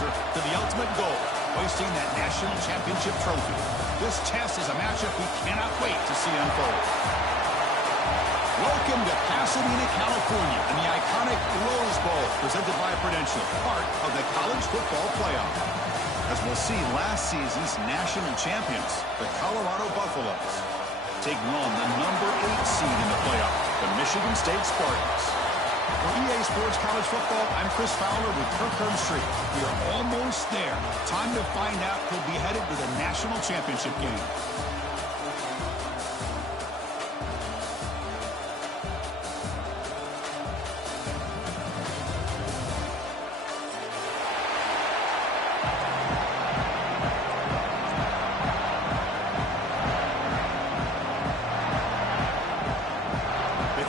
closer to the ultimate goal, hoisting that national championship trophy. This test is a matchup we cannot wait to see unfold. Welcome to Pasadena, California, and the iconic Rose Bowl, presented by Prudential, part of the college football playoff. As we'll see, last season's national champions, the Colorado Buffaloes, take on the number 8 seed in the playoff, the Michigan State Spartans. For EA Sports College Football, I'm Chris Fowler with Kirk Herbstreit. We are almost there. Time to find out who'll be headed to the national championship game.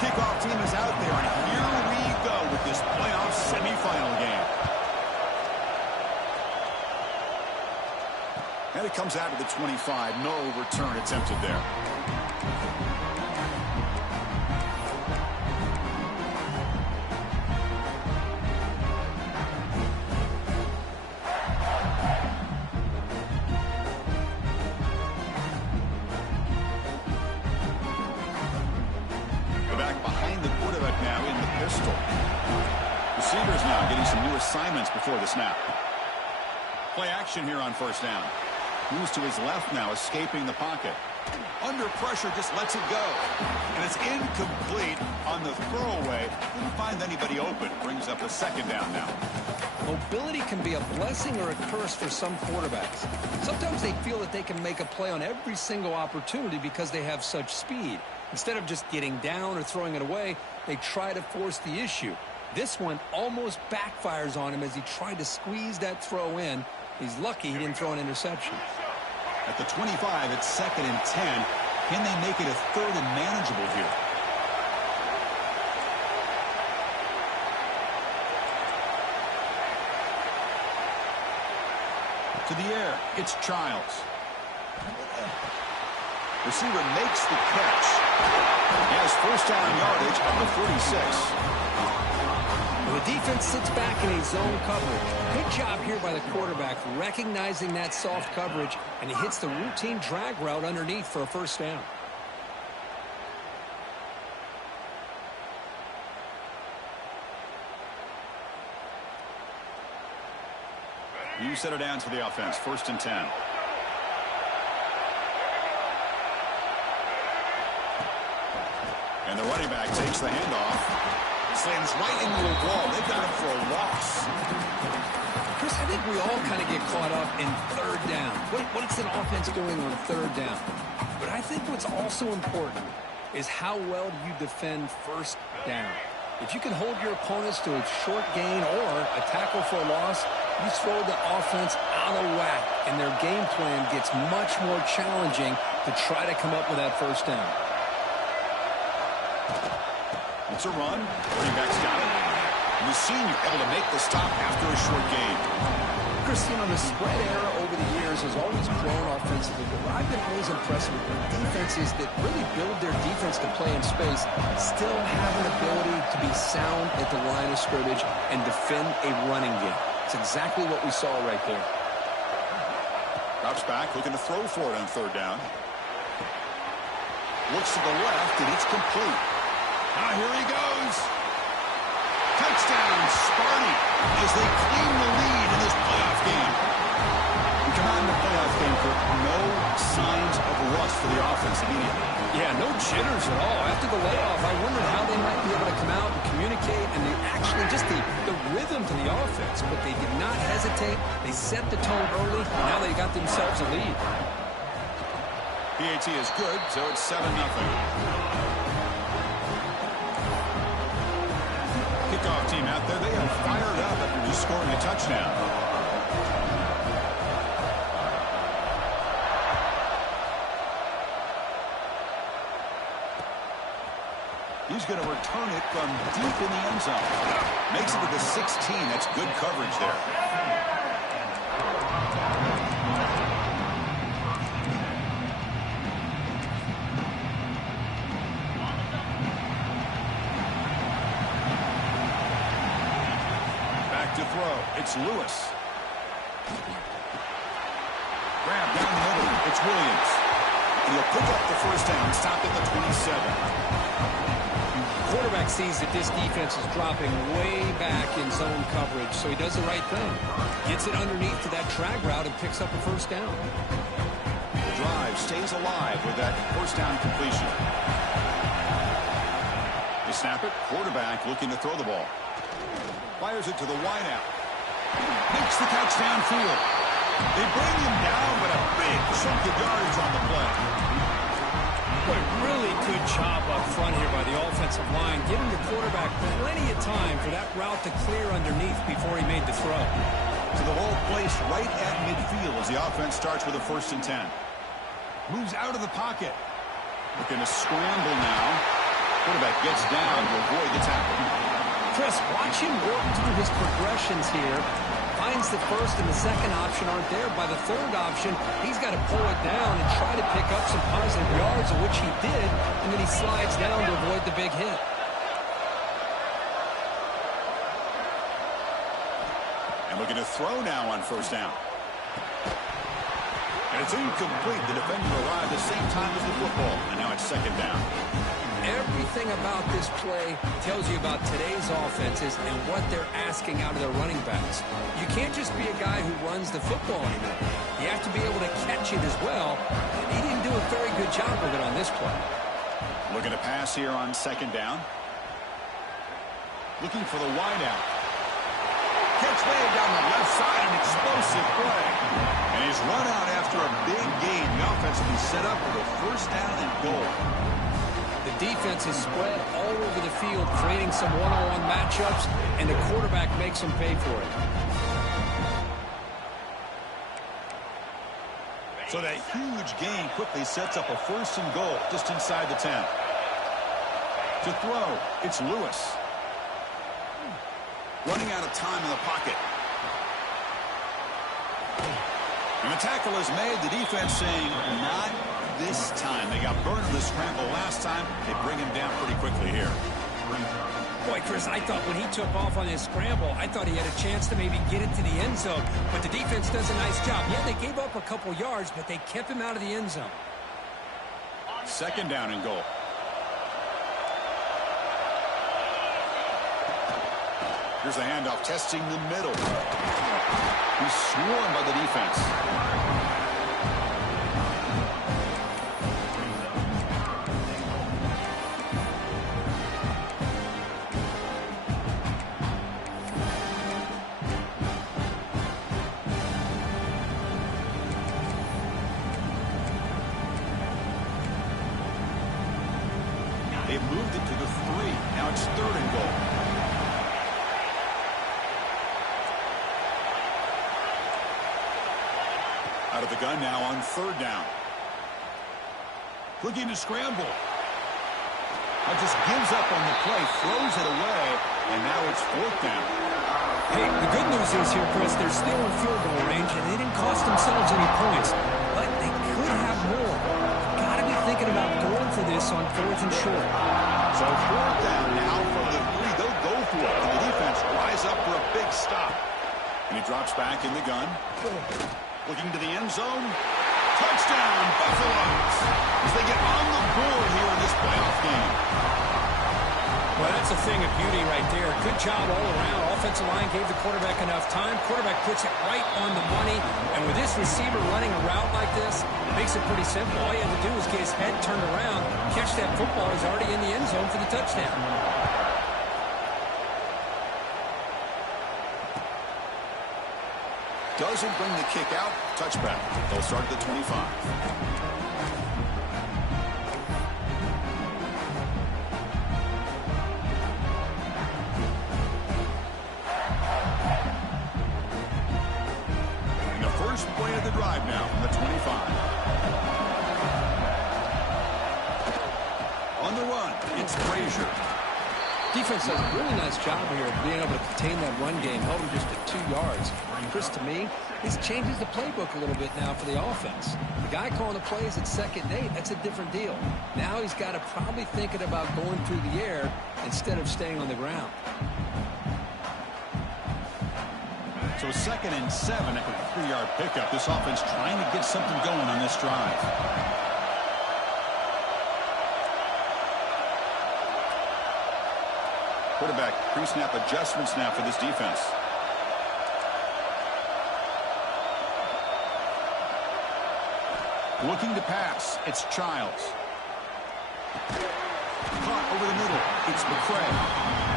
Kickoff team is out there, and here we go with this playoff semifinal game. And it comes out to the 25. No return attempted there. Receivers now getting some new assignments before the snap. Play action here on first down. Moves to his left now, escaping the pocket. Under pressure, just lets it go. And it's incomplete on the throwaway. Didn't find anybody open. Brings up a second down now. Mobility can be a blessing or a curse for some quarterbacks. Sometimes they feel that they can make a play on every single opportunity because they have such speed. Instead of just getting down or throwing it away, they try to force the issue. This one almost backfires on him as he tried to squeeze that throw in. He's lucky he didn't throw an interception. At the 25, it's 2nd and 10. Can they make it a 3rd and manageable here? To the air, it's Childs. Receiver makes the catch. He has first down yardage at the 46. The defense sits back in a zone coverage. Good job here by the quarterback recognizing that soft coverage, and he hits the routine drag route underneath for a first down. You set it down to the offense, 1st and 10. And the running back takes the handoff. Slams right into the wall. They've got him for a loss. Chris, I think we all kind of get caught up in 3rd down. What's an offense doing on 3rd down? But I think what's also important is how well do you defend 1st down. If you can hold your opponents to a short gain or a tackle for a loss, you throw the offense out of whack, and their game plan gets much more challenging to try to come up with that 1st down. It's a run. Running back's got it. And the senior able to make the stop after a short gain. Chris, you know, the spread era over the years has always grown offensively, but I've been always impressed with the defenses that really build their defense to play in space, still have an ability to be sound at the line of scrimmage and defend a running game. It's exactly what we saw right there. Drops back, looking to throw for it on 3rd down. Looks to the left, and it's complete. Now here he goes. Touchdown, Sparty, as they claim the lead in this playoff game. We come out in the playoff game for no signs of rust for the offense immediately. Yeah, no jitters at all. After the layoff, I wondered how they might be able to come out and communicate, and actually just the rhythm to the offense. But they did not hesitate. They set the tone early. Now they got themselves a lead. PAT is good, so it's 7-0. Kickoff team out there, they are fired up after just scoring a touchdown. He's going to return it from deep in the end zone. Makes it to the 16. That's good coverage there. To throw. It's Lewis. Grab down the middle. It's Williams. And he'll pick up the first down, stopped at the 27. Quarterback sees that this defense is dropping way back in zone coverage, so he does the right thing. Gets it underneath to that drag route and picks up a first down. The drive stays alive with that first down completion. They snap it. Quarterback looking to throw the ball. Fires it to the wideout. Makes the catch downfield. They bring him down, but a big chunk of yards on the play. Boy, really good job up front here by the offensive line, giving the quarterback plenty of time for that route to clear underneath before he made the throw. So the ball placed right at midfield as the offense starts with a 1st and 10. Moves out of the pocket. Looking to scramble now. Quarterback gets down to avoid the tackle. Chris, watch him work through his progressions here. Finds the first and the second option aren't there. By the third option, he's got to pull it down and try to pick up some positive yards, of which he did, and then he slides down to avoid the big hit. And looking to throw now on 1st down. And it's incomplete. The defender arrived at the same time as the football, and now it's 2nd down. Everything about this play tells you about today's offenses and what they're asking out of their running backs. You can't just be a guy who runs the football anymore. You have to be able to catch it as well, and he didn't do a very good job of it on this play. Looking to pass here on 2nd down. Looking for the wideout. Catch way down the left side, an explosive play. And he's run out after a big gain. The offense will be set up for the 1st down and goal. The defense is spread all over the field, creating some one-on-one matchups, and the quarterback makes them pay for it. So that huge gain quickly sets up a 1st and goal just inside the 10. To throw, it's Lewis. Running out of time in the pocket. And the tackle is made. The defense saying, not this time. They got burned in the scramble last time. They bring him down pretty quickly here. Boy, Chris, I thought when he took off on his scramble, I thought he had a chance to maybe get it to the end zone. But the defense does a nice job. Yeah, they gave up a couple yards, but they kept him out of the end zone. 2nd down and goal. Here's the handoff, testing the middle. He's swarmed by the defense. They've moved it to the 3. Now it's 3rd and goal. Out of the gun now on 3rd down. Looking to scramble. Just gives up on the play, throws it away, and now it's 4th down. Hey, the good news is here, Chris, they're still in field goal range, and they didn't cost themselves any points, but they could have more. Got to be thinking about going for this on 4th and short. So 4th down now from the 3. They'll go for it, and the defense rise up for a big stop. And he drops back in the gun. Looking to the end zone. Touchdown, Buffaloes, as they get on the board here in this playoff game. Well, that's a thing of beauty right there. Good job all around. Offensive line gave the quarterback enough time. Quarterback puts it right on the money. And with this receiver running a route like this, it makes it pretty simple. All you have to do is get his head turned around, catch that football. He's already in the end zone for the touchdown. Doesn't bring the kick out. Touchback. They'll start at the 25. And the first play of the drive now from the 25. On the run, it's Frazier. Defense does a really nice job here of being able to contain that run game, held him just at 2 yards. Chris, to me, this changes the playbook a little bit now for the offense. The guy calling the plays at 2nd and 8, that's a different deal. Now he's got to probably thinking about going through the air instead of staying on the ground. So 2nd and 7 after the 3-yard pickup. This offense trying to get something going on this drive. Quarterback pre-snap adjustments now for this defense. Looking to pass. It's Childs. Caught over the middle. It's McCray.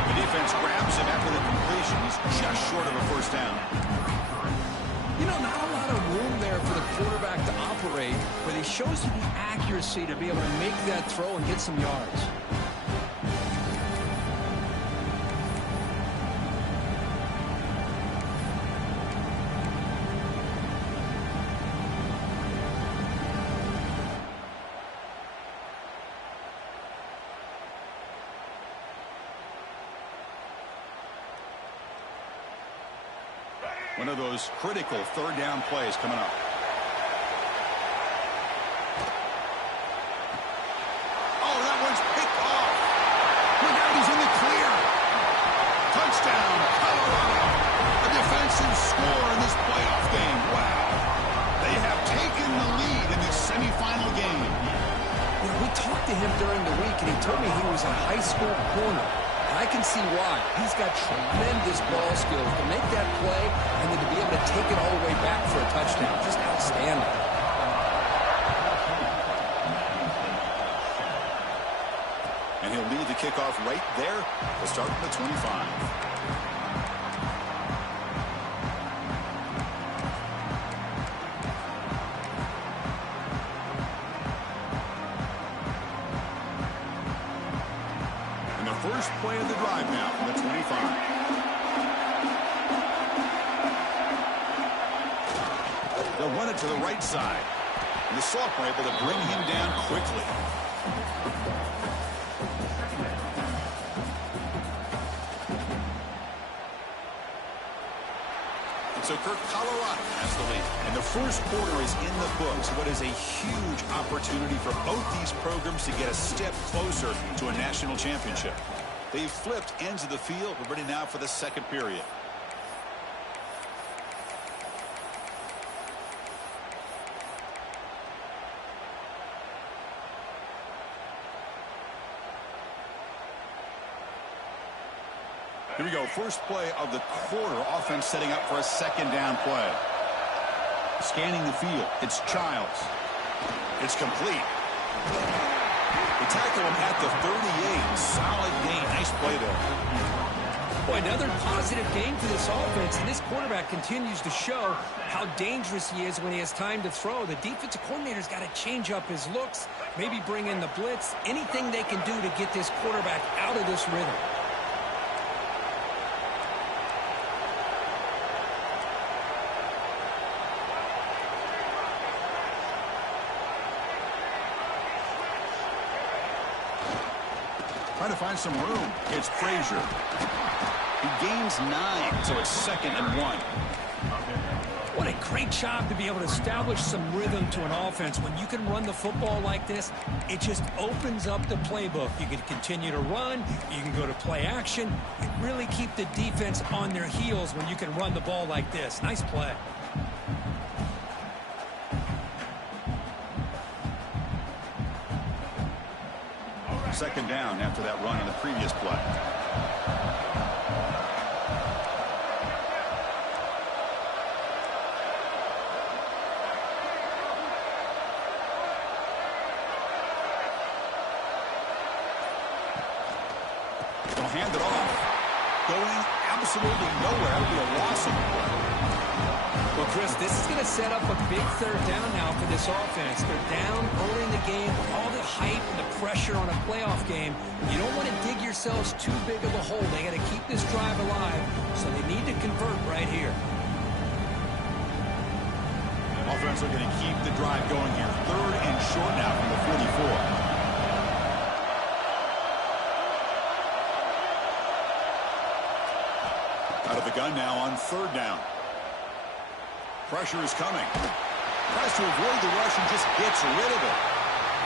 The defense grabs him after the completion. He's just short of a first down. You know, not a lot of room there for the quarterback to operate, but he shows you the accuracy to be able to make that throw and get some yards. One of those critical 3rd down plays coming up. Oh, that one's picked off. Look out, he's in the clear. Touchdown, Colorado. A defensive score in this playoff game. Wow. They have taken the lead in this semifinal game. You know, we talked to him during the week, and he told me he was a high school corner. I can see why. He's got tremendous ball skills to make that play and then to be able to take it all the way back for a touchdown. Just outstanding. And he'll lead the kickoff right there to start from the 25. First play of the drive now from the 25. They'll run it to the right side. And the Soft were able to bring him down quickly. And so Colorado has the lead. And the first quarter is in the books. What is a huge opportunity for both these programs to get a step closer to a national championship. They've flipped ends of the field. We're ready now for the second period. Here we go. First play of the quarter. Offense setting up for a 2nd down play. Scanning the field. It's Childs. It's complete. They tackle him at the 38. Solid gain. Nice play there. Boy, another positive game for this offense, and this quarterback continues to show how dangerous he is when he has time to throw. The defensive coordinator's got to change up his looks, maybe bring in the blitz, anything they can do to get this quarterback out of this rhythm. Trying to find some room. It's Frazier. He gains 9, so it's 2nd and 1. What a great job to be able to establish some rhythm to an offense. When you can run the football like this, it just opens up the playbook. You can continue to run. You can go to play action. You really keep the defense on their heels when you can run the ball like this. Nice play. Second down after that run on the previous play. They'll hand it off. Going absolutely nowhere. It'll be a loss of the play. Well, Chris, this is going to set up a big 3rd down now for this offense. They're down early in the game with all the hype and the pressure on a playoff game. You don't want to dig yourselves too big of a hole. They got to keep this drive alive, so they need to convert right here. Offense looking to keep the drive going here. 3rd and short now from the 44. Out of the gun now on 3rd down. Pressure is coming. Tries to avoid the rush and just gets rid of it.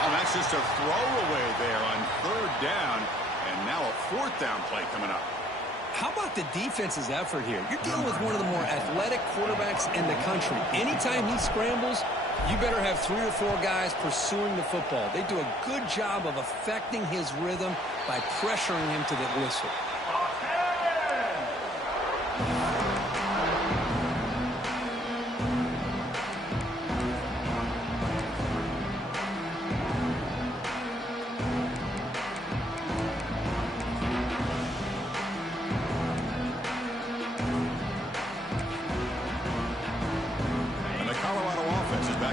Oh, that's just a throwaway there on 3rd down. And now a 4th down play coming up. How about about the defense's effort here? You're dealing with one of the more athletic quarterbacks in the country. Anytime he scrambles, you better have 3 or 4 guys pursuing the football. They do a good job of affecting his rhythm by pressuring him to the whistle.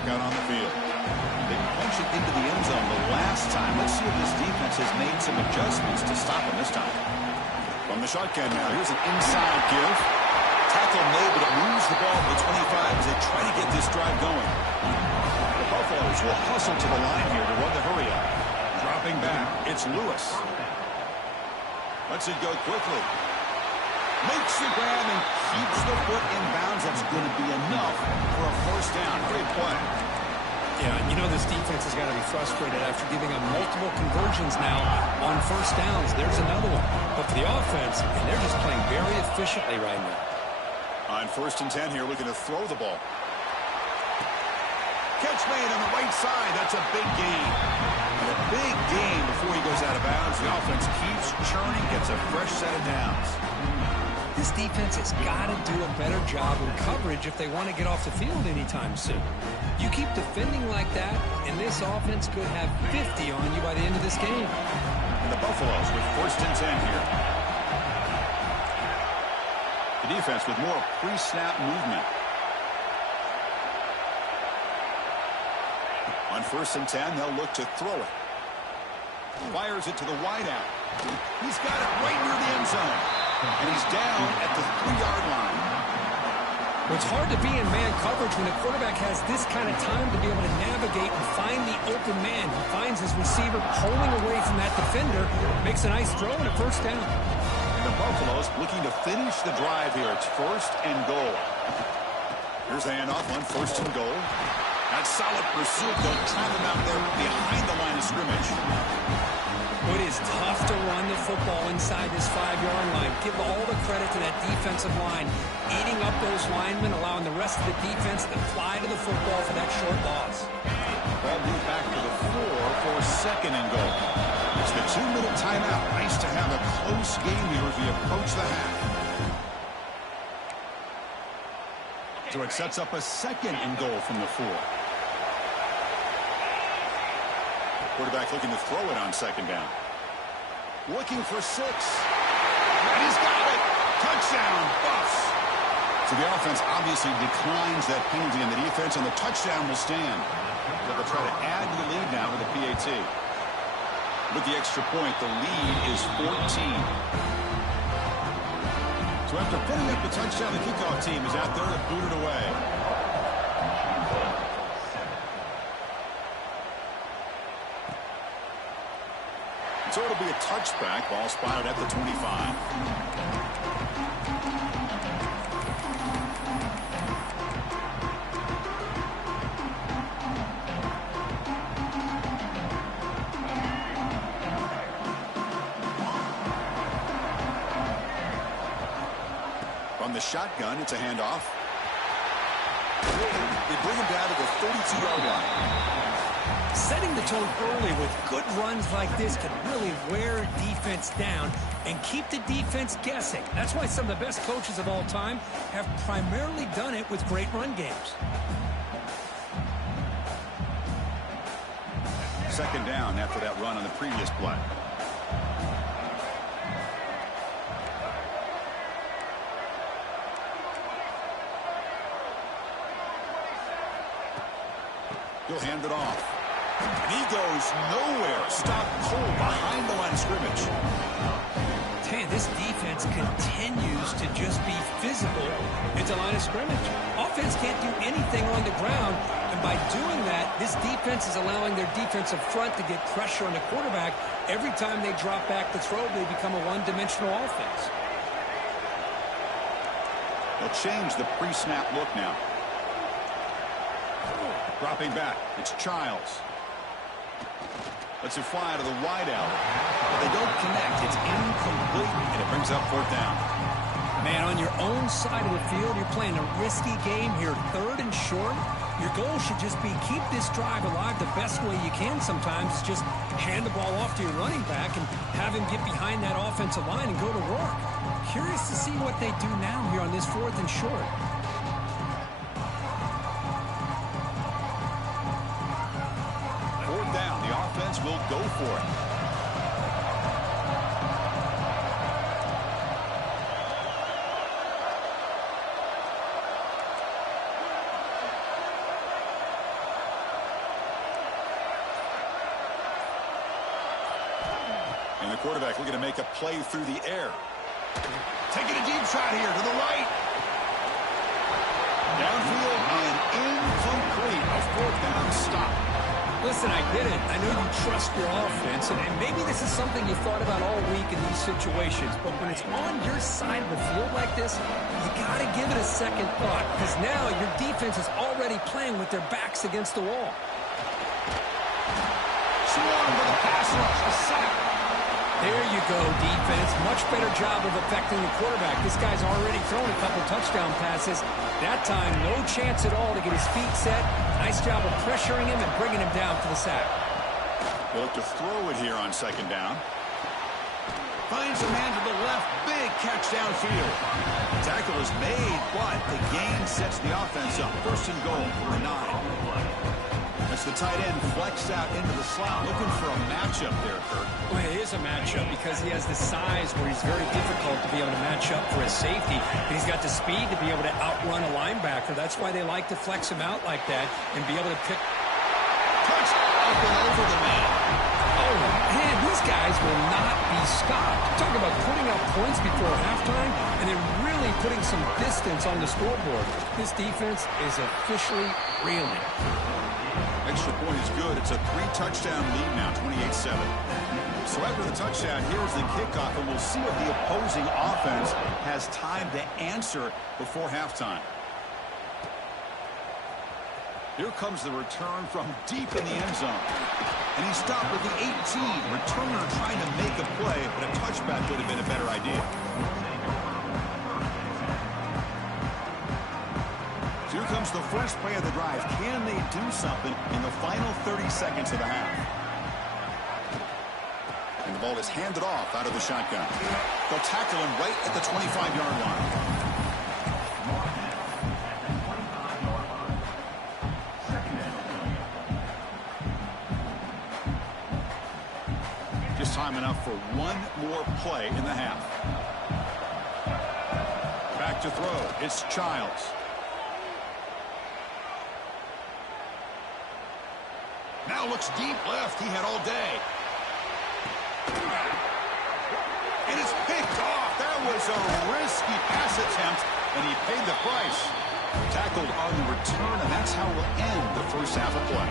Out on the field. They punch it into the end zone the last time. Let's see if this defense has made some adjustments to stop him this time. From the shotgun now, here's an inside give. Tackle made, but it moves the ball to the 25 as they try to get this drive going. The Buffaloes will hustle to the line here to run the hurry up. Dropping back, it's Lewis. Lets it go quickly. Makes the grab and keeps the foot in bounds. That's going to be enough for a first down. Great play. Yeah, you know this defense has got to be frustrated after giving up multiple conversions now on first downs. There's another one. But for the offense, and they're just playing very efficiently right now. On 1st and 10 here, looking to throw the ball. Catch made on the right side. That's a big gain. And a big gain before he goes out of bounds. The offense keeps churning, gets a fresh set of downs. This defense has got to do a better job in coverage if they want to get off the field anytime soon. You keep defending like that, and this offense could have 50 on you by the end of this game. And the Buffaloes with 1st and 10 here. The defense with more pre-snap movement. On 1st and 10, they'll look to throw it. Fires it to the wideout. He's got it right near the end zone. And he's down at the 3-yard line. Well, it's hard to be in man coverage when the quarterback has this kind of time to be able to navigate and find the open man. He finds his receiver pulling away from that defender, makes a nice throw and a first down. And the Buffaloes looking to finish the drive here. It's 1st and goal. Here's the handoff on 1st and goal. That's solid pursuit. They'll trap him out there behind the line of scrimmage. It is tough to run the football inside this 5-yard line. Give all the credit to that defensive line, eating up those linemen, allowing the rest of the defense to fly to the football for that short loss. Ball moved back to the 4 for 2nd and goal. It's the 2-minute timeout. Nice to have a close game here as we approach the half. So it sets up a 2nd and goal from the 4. Quarterback looking to throw it on 2nd down. Looking for 6. And he's got it. Touchdown, Buffs. So the offense obviously declines that penalty on the defense, and the touchdown will stand. They'll try to add to the lead now with the PAT. With the extra point, the lead is 14. So after putting up the touchdown, the kickoff team is out there to boot it away. So it'll be a touchback. Ball spotted at the 25. From the shotgun, it's a handoff. They bring him down to the 32-yard line. Setting the tone early with good runs like this can really wear defense down and keep the defense guessing. That's why some of the best coaches of all time have primarily done it with great run games. 2nd down after that run on the previous play. He'll hand it off. And he goes nowhere. Stop cold behind the line of scrimmage. Tell you, this defense continues to just be physical at the line of scrimmage. Offense can't do anything on the ground, and by doing that, this defense is allowing their defensive front to get pressure on the quarterback. Every time they drop back to throw, they become a one-dimensional offense. They'll change the pre-snap look now. Dropping back, it's Childs. Lets it fly to the wideout. but they don't connect. It's incomplete, and it brings up fourth down. Man, on your own side of the field, you're playing a risky game here, third and short. Your goal should just be keep this drive alive the best way you can sometimes. Is just hand the ball off to your running back and have him get behind that offensive line and go to work. Curious to see what they do now here on this fourth and short. Fourth down, the offense will go for it. And the quarterback looking to make a play through the air. Taking a deep shot here to the right. Downfield and incomplete. A fourth down stop. Listen, I get it. I know you trust your offense, and maybe this is something you thought about all week in these situations, but when it's on your side of the field like this, you got to give it a second thought, because now your defense is already playing with their backs against the wall. Swarm with a pass rush, a sack. There you go, defense. Much better job of affecting the quarterback. This guy's already thrown a couple touchdown passes. That time, no chance at all to get his feet set. Nice job of pressuring him and bringing him down for the sack. They'll look to throw it here on second down. Finds a man to the left. Big catch downfield. The tackle is made, but the gain sets the offense up. First and goal for the 9. That's the tight end flexed out into the slot. Looking for a matchup there, Kirk. Well, it is a matchup because he has the size where he's very difficult to be able to match up for his safety. And he's got the speed to be able to outrun a linebacker. That's why they like to flex him out like that and be able to pick. Touch up and over the man. Oh, man, these guys will not be stopped. Talk about putting up points before halftime and then really putting some distance on the scoreboard. This defense is officially reeling. Extra point is good. It's a 3-touchdown lead now, 28-7. So after the touchdown, here's the kickoff, and we'll see if the opposing offense has time to answer before halftime. Here comes the return from deep in the end zone. And he stopped with the 18. Returner trying to make a play, but a touchback would have been a better idea. Here comes the first play of the drive. Can they do something in the final 30 seconds of the half? And the ball is handed off out of the shotgun. They'll tackle him right at the 25-yard line. Just time enough for one more play in the half. Back to throw. It's Childs. Now looks deep left. He had all day. And it's picked off. That was a risky pass attempt, and he paid the price. Tackled on the return, and that's how we'll end the first half of play.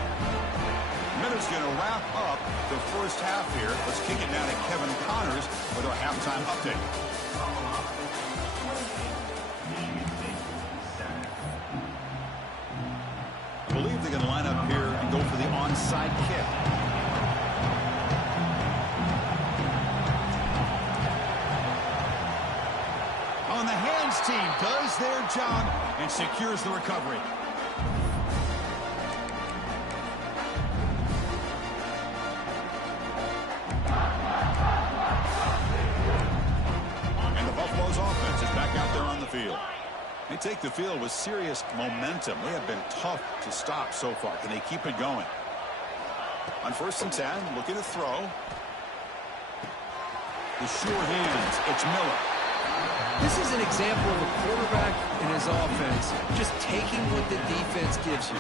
Minute's going to wrap up the first half here. Let's kick it down to Kevin Connors with our halftime update. I believe they're going to line up here and go for the onside kick. On the hands team does their job and secures the recovery. And the Buffalo's offense is back out there on the field. They take the field with serious momentum. They have been tough to stop so far. Can they keep it going? On 1st and 10, looking to throw. The sure hands, it's Miller. This is an example of a quarterback and his offense just taking what the defense gives you.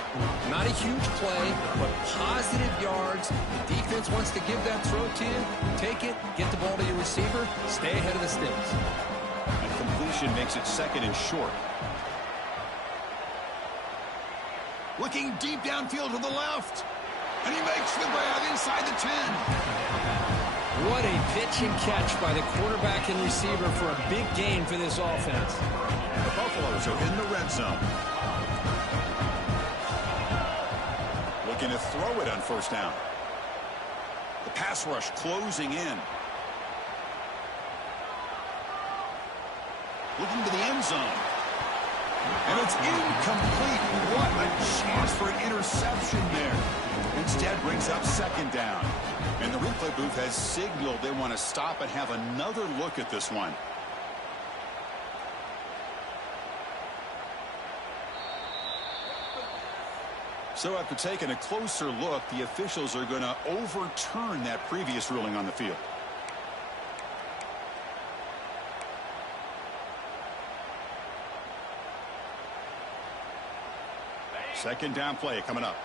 Not a huge play, but positive yards. The defense wants to give that throw to you. Take it, get the ball to your receiver, stay ahead of the sticks. And completion makes it second and short. Looking deep downfield to the left. And he makes the grab inside the 10. What a pitch and catch by the quarterback and receiver for a big gain for this offense. The Buffaloes are in the red zone. Looking to throw it on 1st down. The pass rush closing in. looking to the end zone. And it's incomplete. What a chance for an interception there. Instead brings up second down. And the replay booth has signaled they want to stop and have another look at this one. So after taking a closer look, the officials are going to overturn that previous ruling on the field. Second down play coming up.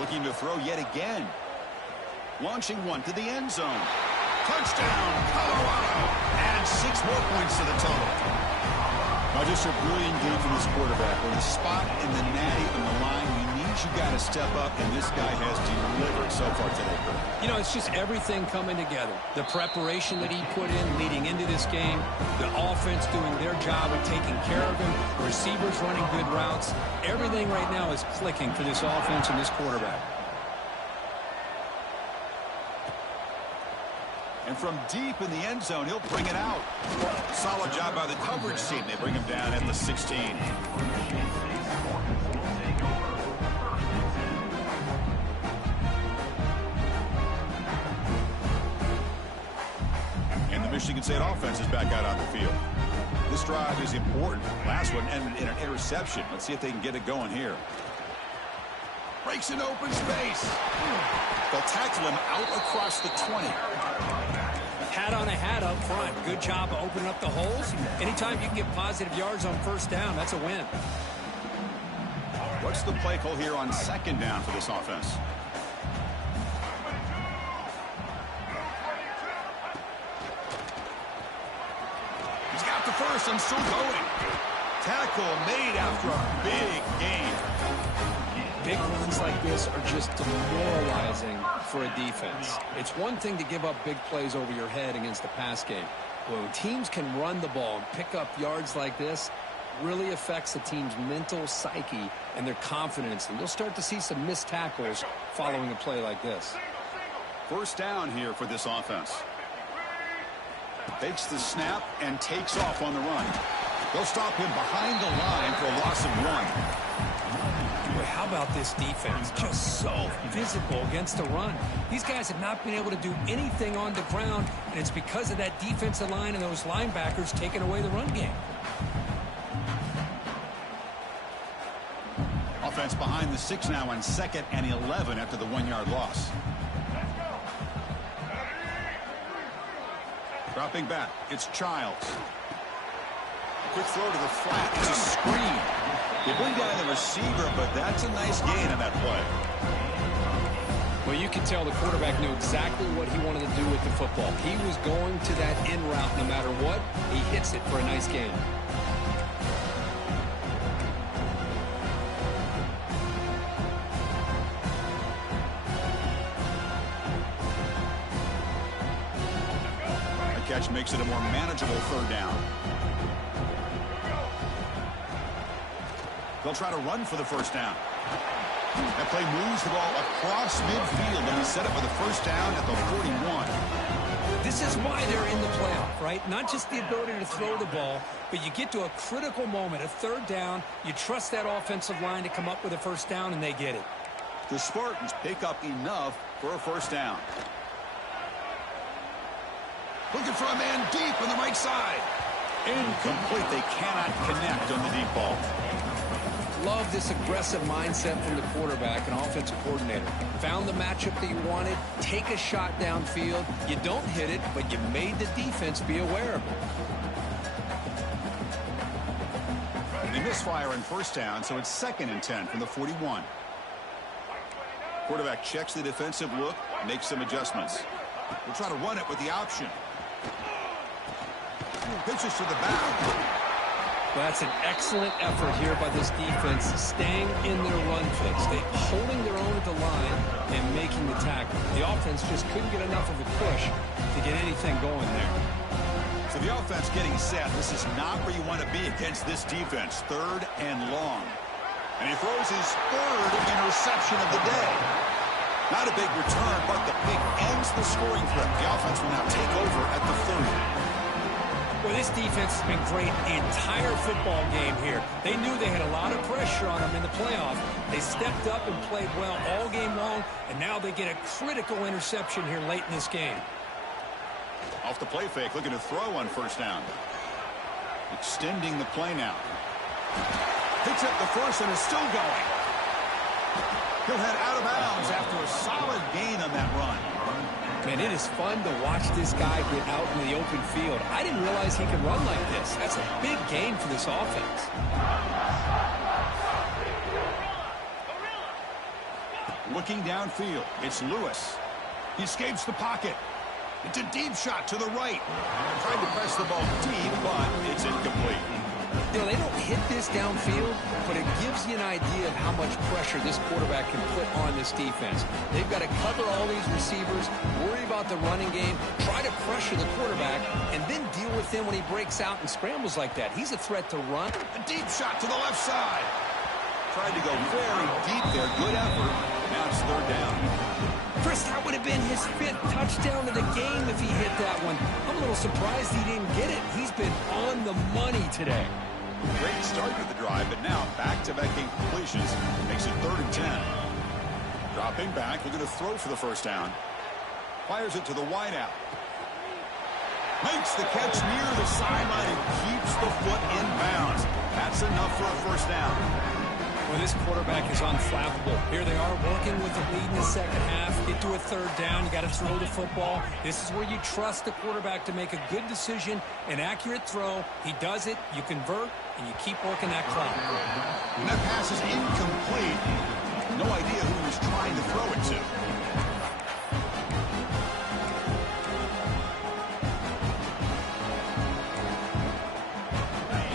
Looking to throw yet again. Launching one to the end zone. Touchdown, Colorado. And 6 more points to the total. Now just a brilliant game from this quarterback. With the spot and the natty on the line, we need you got to step up, and this guy has delivered so far today. You know, it's just everything coming together. The preparation that he put in leading into this game, the offense doing their job of taking care of him, the receivers running good routes. Everything right now is clicking for this offense and this quarterback. And from deep in the end zone, he'll bring it out. Solid job by the coverage team. They bring him down at the 16. And the Michigan State offense is back out on the field. This drive is important. Last one ended in an interception. Let's see if they can get it going here. Breaks an open space. They'll tackle him out across the 20. Hat on a hat up front. Good job of opening up the holes. Anytime you can get positive yards on first down, that's a win. What's the play call here on second down for this offense? He's got the first and still going. Tackle made after a big gain. Big runs like this are just demoralizing for a defense. It's one thing to give up big plays over your head against the pass game. But when teams can run the ball and pick up yards like this, it really affects the team's mental psyche and their confidence. And you'll start to see some missed tackles following a play like this. First down here for this offense. Takes the snap and takes off on the run. They'll stop him behind the line for a loss of 1. How about this defense? Just so physical against the run. These guys have not been able to do anything on the ground, and it's because of that defensive line and those linebackers taking away the run game. Offense behind the 6 now on 2nd and 11 after the 1-yard loss. Dropping back, it's Childs. Quick throw to the flat. It's a screen. They bring down the receiver, but that's a nice gain on that play. Well, you can tell the quarterback knew exactly what he wanted to do with the football. He was going to that in route no matter what. He hits it for a nice gain. The catch makes it a more manageable third down. They'll try to run for the first down. That play moves the ball across midfield, and he set up with a first down at the 41. This is why they're in the playoff, right? Not just the ability to throw the ball, but you get to a critical moment, a third down, you trust that offensive line to come up with a first down, and they get it. The Spartans pick up enough for a first down. Looking for a man deep on the right side. Incomplete. They cannot connect on the deep ball. Love this aggressive mindset from the quarterback and offensive coordinator. Found the matchup that you wanted, take a shot downfield. You don't hit it, but you made the defense be aware of it. They misfire on first down, so it's 2nd and 10 from the 41. Quarterback checks the defensive look, makes some adjustments. We'll try to run it with the option. Pitches to the back. Well, that's an excellent effort here by this defense, staying in their run fix. They holding their own at the line and making the tackle. The offense just couldn't get enough of a push to get anything going there. So the offense getting set. This is not where you want to be against this defense. 3rd and long. And he throws his 3rd interception of the day. Not a big return, but the pick ends the scoring threat. The offense will now take over at the 30. Well, this defense has been great the entire football game here. They knew they had a lot of pressure on them in the playoff. They stepped up and played well all game long, and now they get a critical interception here late in this game. Off the play fake, looking to throw on first down. Extending the play now. Picks up the first and is still going. He'll head out of bounds after a solid gain on that run. Man, it is fun to watch this guy get out in the open field. I didn't realize he could run like this. That's a big gain for this offense. Looking downfield, it's Lewis. He escapes the pocket. It's a deep shot to the right. Tried to press the ball deep, but it's incomplete. You know, they don't hit this downfield, but it gives you an idea of how much pressure this quarterback can put on this defense. They've got to cover all these receivers, worry about the running game, try to pressure the quarterback, and then deal with him when he breaks out and scrambles like that. He's a threat to run. A deep shot to the left side. Tried to go very deep there. Good effort. Now it's third down. Chris, that would have been his 5th touchdown of the game if he hit that one. I'm a little surprised he didn't get it. He's been on the money today. Great start to the drive, but now back-to-back completions makes it 3rd and 10. Dropping back, looking to throw for the first down. Fires it to the wideout. Makes the catch near the sideline and keeps the foot in bounds. That's enough for a first down. Well, this quarterback is unflappable. Here they are working with the lead in the second half. Get to a 3rd down. You got to throw the football. This is where you trust the quarterback to make a good decision, an accurate throw. He does it. You convert, and you keep working that clock. And that pass is incomplete. No idea who he was trying to throw it to.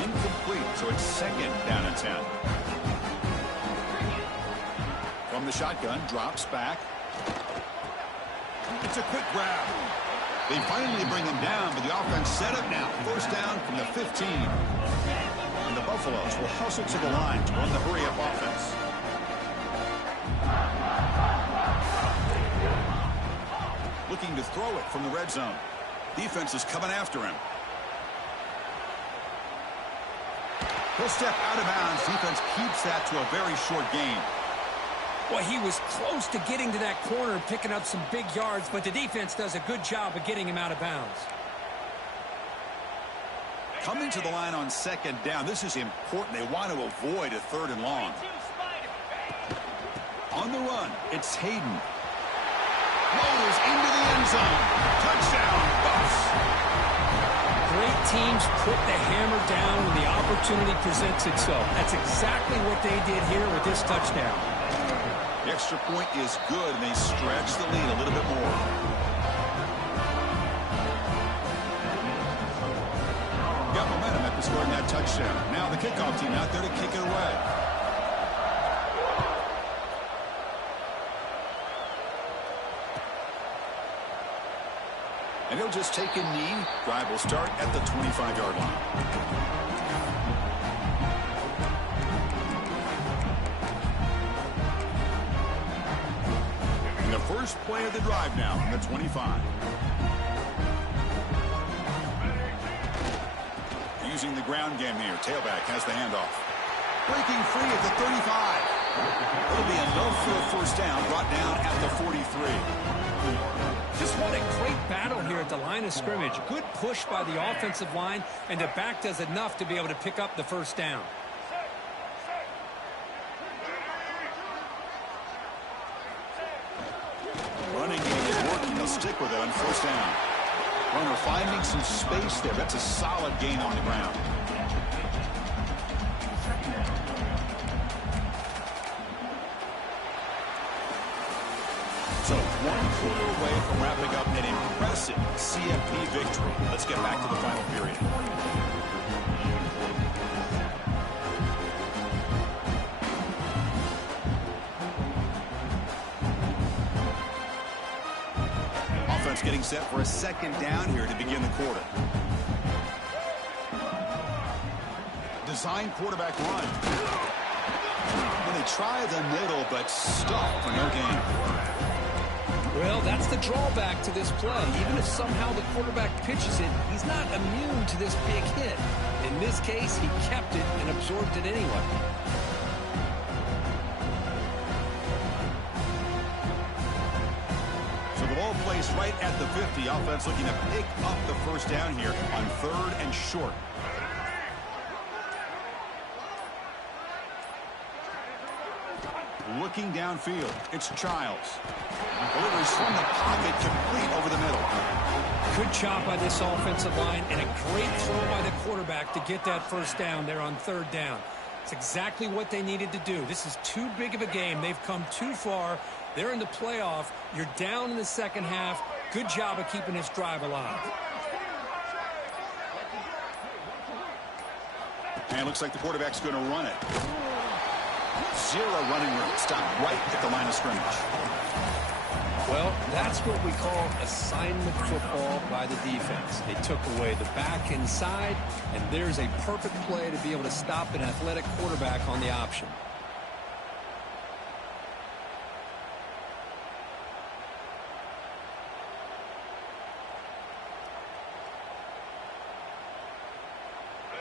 Incomplete, so it's 2nd down and 10. From the shotgun, drops back. It's a quick grab. They finally bring him down, but the offense set up now. First down from the 15. And the Buffaloes will hustle to the line to run the hurry-up offense. Looking to throw it from the red zone. Defense is coming after him. He'll step out of bounds. Defense keeps that to a very short gain. Well, he was close to getting to that corner and picking up some big yards, but the defense does a good job of getting him out of bounds. Coming to the line on 2nd down. This is important. They want to avoid a 3rd and long. On the run, it's Hayden. Motors into the end zone. Touchdown, Buffs. Great teams put the hammer down when the opportunity presents itself. That's exactly what they did here with this touchdown. The extra point is good, and they stretch the lead a little bit more. Got momentum after scoring that touchdown. Now the kickoff team out there to kick it away. And he'll just take a knee. Drive will start at the 25-yard line. First play of the drive now from the 25. Using the ground game here. Tailback has the handoff. Breaking free at the 35. It'll be enough for a first down. Brought down at the 43. Just what a great battle here at the line of scrimmage. Good push by the offensive line, and the back does enough to be able to pick up the first down. Running game is working. They'll stick with it on first down. Runner finding some space there. That's a solid gain on the ground. So 1 quarter away from wrapping up an impressive CFP victory. Let's get back to the final period. Offense getting set for a 2nd down here to begin the quarter. Design quarterback run. And they try the middle, but stuck for no gain. Well, that's the drawback to this play. Even if somehow the quarterback pitches it, he's not immune to this big hit. In this case, he kept it and absorbed it anyway. So the ball placed right at the 50. Offense looking to pick up the first down here on 3rd and short. Looking downfield, it's Childs. Delivers from the pocket, complete over the middle. Good job by this offensive line and a great throw by the quarterback to get that first down there on 3rd down. It's exactly what they needed to do. This is too big of a game. They've come too far. They're in the playoff. You're down in the second half. Good job of keeping this drive alive. And it looks like the quarterback's going to run it. 0 running room. Stop right at the line of scrimmage. Well, that's what we call assignment football by the defense. They took away the back inside, and there's a perfect play to be able to stop an athletic quarterback on the option.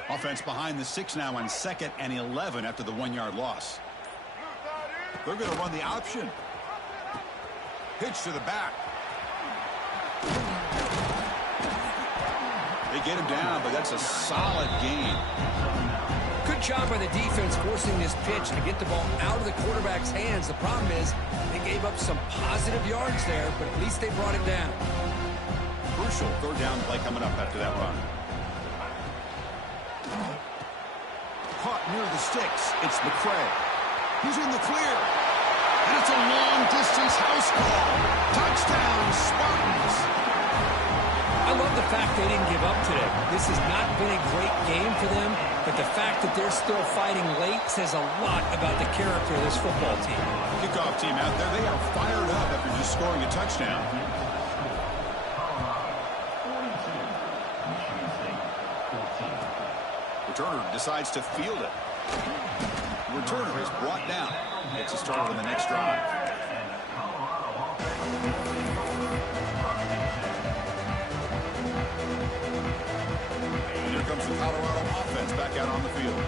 Offense behind the 6 now on 2nd and 11 after the 1-yard loss. They're going to run the option. Pitch to the back. They get him down, but that's a solid gain. Good job by the defense forcing this pitch to get the ball out of the quarterback's hands. The problem is they gave up some positive yards there, but at least they brought it down. Crucial 3rd down play coming up after that run. Caught near the sticks. It's McCray. He's in the clear. And it's a long-distance house call. Touchdown, Spartans. I love the fact they didn't give up today. This has not been a great game for them, but the fact that they're still fighting late says a lot about the character of this football team. Kickoff team out there, they are fired up after just scoring a touchdown. Returner decides to field it. Returner is brought down. It's a start on the next drive. And here comes the Colorado offense back out on the field.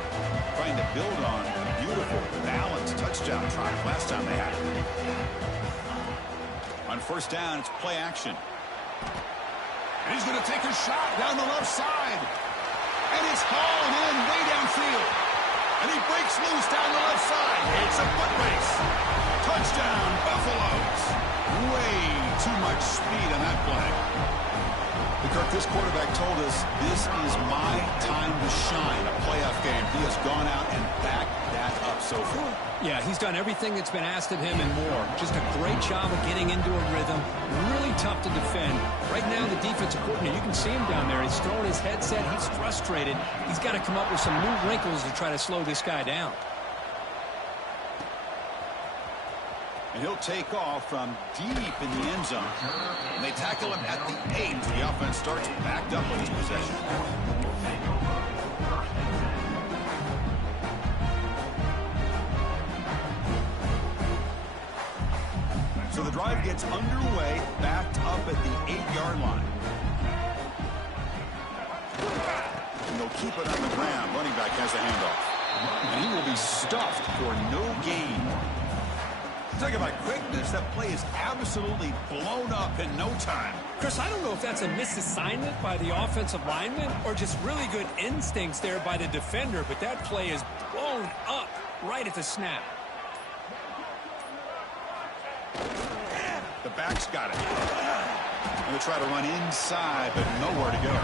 Trying to build on a beautiful, balanced touchdown drive last time they had it. On 1st down, it's play action. And he's going to take a shot down the left side. And it's hauled in way downfield. And he breaks loose down the left side. It's a foot race. Touchdown, Buffaloes. Way too much speed on that play. Kirk, this quarterback told us this is my time to shine. A playoff game. He has gone out and backed that up so far. Yeah, he's done everything that's been asked of him and more. Just a great job of getting into a rhythm. Really tough to defend. Right now, the defensive coordinator, you can see him down there. He's throwing his headset. He's frustrated. He's got to come up with some new wrinkles to try to slow this guy down. And he'll take off from deep in the end zone. And they tackle him at the 8. The offense starts backed up on his possession. So the drive gets underway, backed up at the 8-yard line. And they'll keep it on the ground. Running back has a handoff. And he will be stuffed for no gain. Talk about quickness. That play is absolutely blown up in no time. Chris, I don't know if that's a misassignment by the offensive lineman or just really good instincts there by the defender, but that play is blown up right at the snap. The back's got it. They'll try to run inside, but nowhere to go.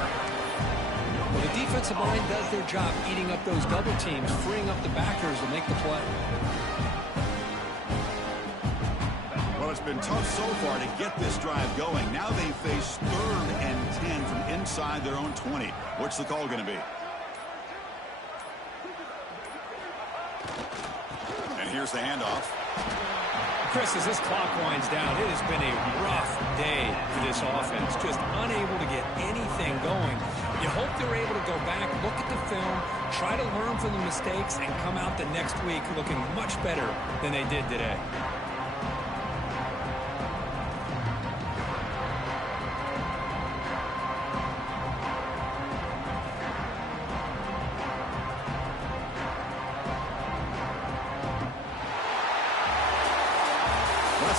Well, the defensive line does their job eating up those double teams, freeing up the backers to make the play. Well, it's been tough so far to get this drive going. Now they face 3rd and 10 from inside their own 20. What's the call going to be? And here's the handoff. Chris, as this clock winds down, it has been a rough day for this offense. Just unable to get anything going. You hope they're able to go back, look at the film, try to learn from the mistakes, and come out the next week looking much better than they did today.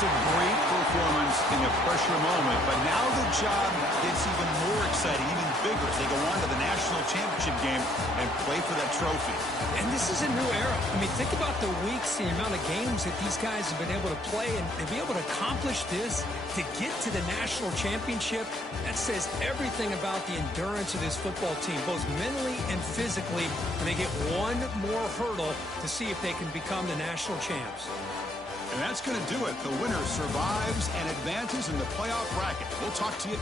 a great performance in a pressure moment, but now the job gets even more exciting, even bigger as they go on to the national championship game and play for that trophy. And this is a new era. I mean, think about the weeks, the amount of games that these guys have been able to play, and to be able to accomplish this, to get to the national championship, that says everything about the endurance of this football team, both mentally and physically, and they get one more hurdle to see if they can become the national champs. And that's going to do it. The winner survives and advances in the playoff bracket. We'll talk to you